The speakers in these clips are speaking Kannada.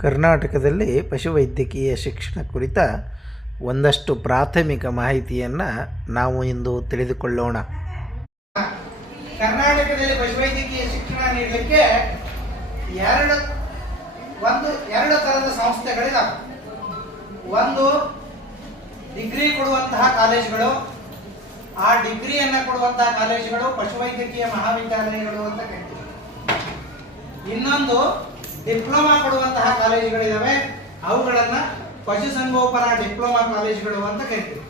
ಕರ್ನಾಟಕದಲ್ಲಿ ಪಶುವೈದ್ಯಕೀಯ ಶಿಕ್ಷಣ ಕುರಿತ ಒಂದಷ್ಟು ಪ್ರಾಥಮಿಕ ಮಾಹಿತಿಯನ್ನು ನಾವು ಇಂದು ತಿಳಿದುಕೊಳ್ಳೋಣ. ಕರ್ನಾಟಕದಲ್ಲಿ ಪಶುವೈದ್ಯಕೀಯ ಶಿಕ್ಷಣ ನೀಡಲಿಕ್ಕೆ ಎರಡು, ಒಂದು, ಎರಡು ತರದ ಸಂಸ್ಥೆಗಳಿದಾವೆ. ಒಂದು ಡಿಗ್ರಿ ಕೊಡುವಂತಹ ಕಾಲೇಜುಗಳು. ಆ ಡಿಗ್ರಿಯನ್ನು ಕೊಡುವಂತಹ ಕಾಲೇಜುಗಳು ಪಶುವೈದ್ಯಕೀಯ ಮಹಾವಿದ್ಯಾಲಯಗಳು ಅಂತ ಕರಿತೀವಿ. ಇನ್ನೊಂದು ಡಿಪ್ಲೊಮಾ ಕೊಡುವಂತಹ ಕಾಲೇಜುಗಳಿದಾವೆ. ಅವುಗಳನ್ನ ಪಶುಸಂಗೋಪನಾ ಡಿಪ್ಲೊಮಾ ಕಾಲೇಜುಗಳು ಅಂತ ಕರಿತೀವಿ.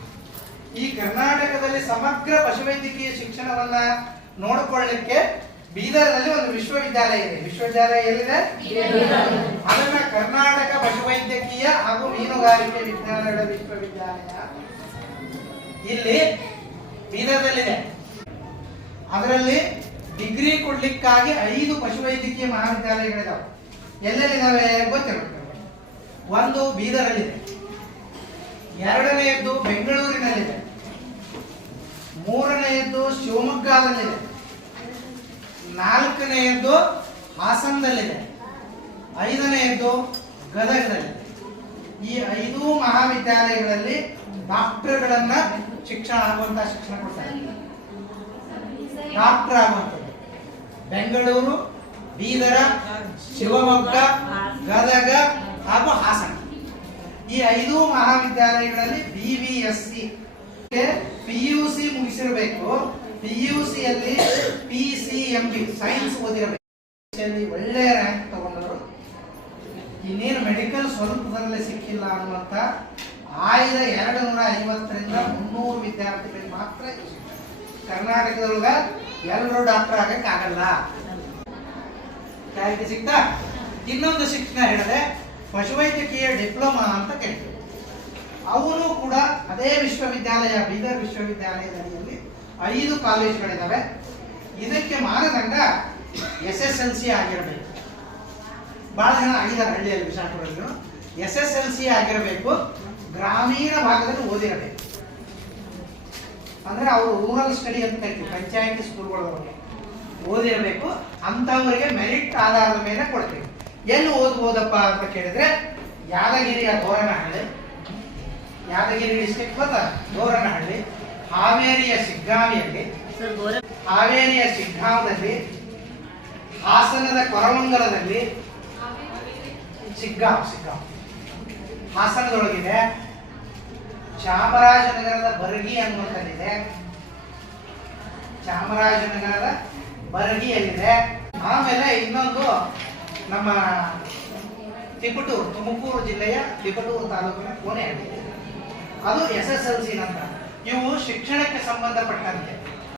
ಈ ಕರ್ನಾಟಕದಲ್ಲಿ ಸಮಗ್ರ ಪಶುವೈದ್ಯಕೀಯ ಶಿಕ್ಷಣವನ್ನ ನೋಡಿಕೊಳ್ಳಿಕ್ಕೆ ಬೀದರ್ನಲ್ಲಿ ಒಂದು ವಿಶ್ವವಿದ್ಯಾಲಯ ಇದೆ. ವಿಶ್ವವಿದ್ಯಾಲಯ ಎಲ್ಲಿದೆ? ಅದನ್ನ ಕರ್ನಾಟಕ ಪಶುವೈದ್ಯಕೀಯ ಹಾಗೂ ಮೀನುಗಾರಿಕೆ ವಿಜ್ಞಾನಗಳ ವಿಶ್ವವಿದ್ಯಾಲಯ ಇಲ್ಲಿ ಬೀದರ್ನಲ್ಲಿದೆ. ಅದರಲ್ಲಿ ಡಿಗ್ರಿ ಕೊಡ್ಲಿಕ್ಕಾಗಿ ಐದು ಪಶುವೈದ್ಯಕೀಯ ಮಹಾವಿದ್ಯಾಲಯಗಳಿದಾವೆ. ಎಲ್ಲೆಲ್ಲಿದಾವೆ ಗೊತ್ತಿರುತ್ತೆ ಒಂದು ಬೀದರಲ್ಲಿದೆ. ಎರಡನೆಯದ್ದು ಬೆಂಗಳೂರಿನಲ್ಲಿದೆ. ಮೂರನೆಯದ್ದು ಶಿವಮೊಗ್ಗದಲ್ಲಿದೆ. ನಾಲ್ಕನೆಯದ್ದು ಹಾಸನದಲ್ಲಿದೆ. ಐದನೆಯದ್ದು ಗದಗದಲ್ಲಿದೆ ಈ ಐದು ಮಹಾವಿದ್ಯಾಲಯಗಳಲ್ಲಿ ಡಾಕ್ಟರ್ಗಳನ್ನ ಶಿಕ್ಷಣ ಆಗುವಂತಹ ಶಿಕ್ಷಣ ಕೊಡ್ತಾರೆ. ಡಾಕ್ಟರ್ ಆಗುವಂಥದ್ದು. ಬೆಂಗಳೂರು ಬೀದರ, ಶಿವಮೊಗ್ಗ, ಗದಗ ಹಾಗೂ ಹಾಸನ. ಈ ಐದು ಮಹಾವಿದ್ಯಾಲಯಗಳಲ್ಲಿ B V S C P U C ಮುಗಿಸಿರಬೇಕು. P U ಸಿಯಲ್ಲಿ P C M B science ಓದಿರಬೇಕು. ಒಳ್ಳೆಯ ರ್ಯಾಂಕ್ ತಗೊಂಡವರು. ಇನ್ನೇನು ಮೆಡಿಕಲ್ ಸ್ವರೂಪದಲ್ಲೇ ಸಿಕ್ಕಿಲ್ಲ ಅನ್ನುವಂಥ ಆಯ್ದ ಎರಡು ನೂರ ಐವತ್ತರಿಂದ ಮುನ್ನೂರು ವಿದ್ಯಾರ್ಥಿಗಳಿಗೆ ಮಾತ್ರ ಕರ್ನಾಟಕದೊಳಗ ಎಲ್ಲರೂ ಡಾಕ್ಟರ್ ಆಗಕ್ಕಾಗಲ್ಲ. ಕ್ಲಾರಿಟಿ ಸಿಗ್ತಾ? ಇನ್ನೊಂದು ಶಿಕ್ಷಣ ಹೇಳಿದೆ, ಪಶುವೈದ್ಯಕೀಯ ಡಿಪ್ಲೊಮಾ ಅಂತ ಕೇಳ್ತೀವಿ. ಅವನು ಕೂಡ ಅದೇ ವಿಶ್ವವಿದ್ಯಾಲಯ, ಬೀದರ್ ವಿಶ್ವವಿದ್ಯಾಲಯದ ಅಡಿಯಲ್ಲಿ ಐದು ಕಾಲೇಜುಗಳಿದ್ದಾವೆ ಇದಕ್ಕೆ ಮಾನದಂಡ ಎಸ್ ಎಸ್ ಎಲ್ ಸಿ ಆಗಿರಬೇಕು. ಬಹಳ ಜನ ಆಗಿದ್ದಾರೆ ಹಳ್ಳಿಯಲ್ಲಿ Visakhapatnam S S L C ಆಗಿರಬೇಕು, ಗ್ರಾಮೀಣ ಭಾಗದಲ್ಲಿ ಓದಿರಬೇಕು. ಅಂದ್ರೆ ಅವರು ರೂರಲ್ ಸ್ಟಡಿ ಅಂತ ಕರಿತೀವಿ, ಪಂಚಾಯತಿ ಸ್ಕೂಲ್ಗಳೊಳಗೆ ಓದಿರಬೇಕು ಅಂತವರಿಗೆ ಮೆರಿಟ್ ಆಧಾರದ ಮೇಲೆ ಕೊಡ್ತೀವಿ. ಎಲ್ಲಿ ಓದ್ಬೋದಪ್ಪ ಅಂತ ಕೇಳಿದ್ರೆ ಯಾದಗಿರಿಯ ಧೋರಣಹಳ್ಳಿ. ಯಾದಗಿರಿ ಡಿಸ್ಟ್ರಿಕ್ಟ್ ಬಂದ ಧೋರಣಹಳ್ಳಿ. ಹಾವೇರಿಯ ಸಿಗ್ಗಾಮಿಯಲ್ಲಿ. ಹಾವೇರಿಯ ಸಿಗ್ಗಾಮದಲ್ಲಿ ಹಾಸನದ ಕೊರಮಂಗಲದಲ್ಲಿ ಸಿಗ್ಗಾಂ ಸಿಗ್ಗಾಮ್. ಹಾಸನದೊಳಗಿದೆ. ಚಾಮರಾಜನಗರದ ಬರಗಿ ಅನ್ನುವಂಥದ್ದಿದೆ. ಚಾಮರಾಜನಗರದ ಬರಗಿಯಲ್ಲಿದೆ ಆಮೇಲೆ ಇನ್ನೊಂದು ನಮ್ಮ ತಿಪಟೂರು, ತುಮಕೂರು ಜಿಲ್ಲೆಯ ತಿಪಟೂರು ತಾಲೂಕಿನ ಕೋಣೆಹಳ್ಳಿ ಅದು ಎಸ್ ಎಸ್ ಎಲ್ ಸಿ ನಂತರ. ಇವು ಶಿಕ್ಷಣಕ್ಕೆ ಸಂಬಂಧಪಟ್ಟಂತೆ.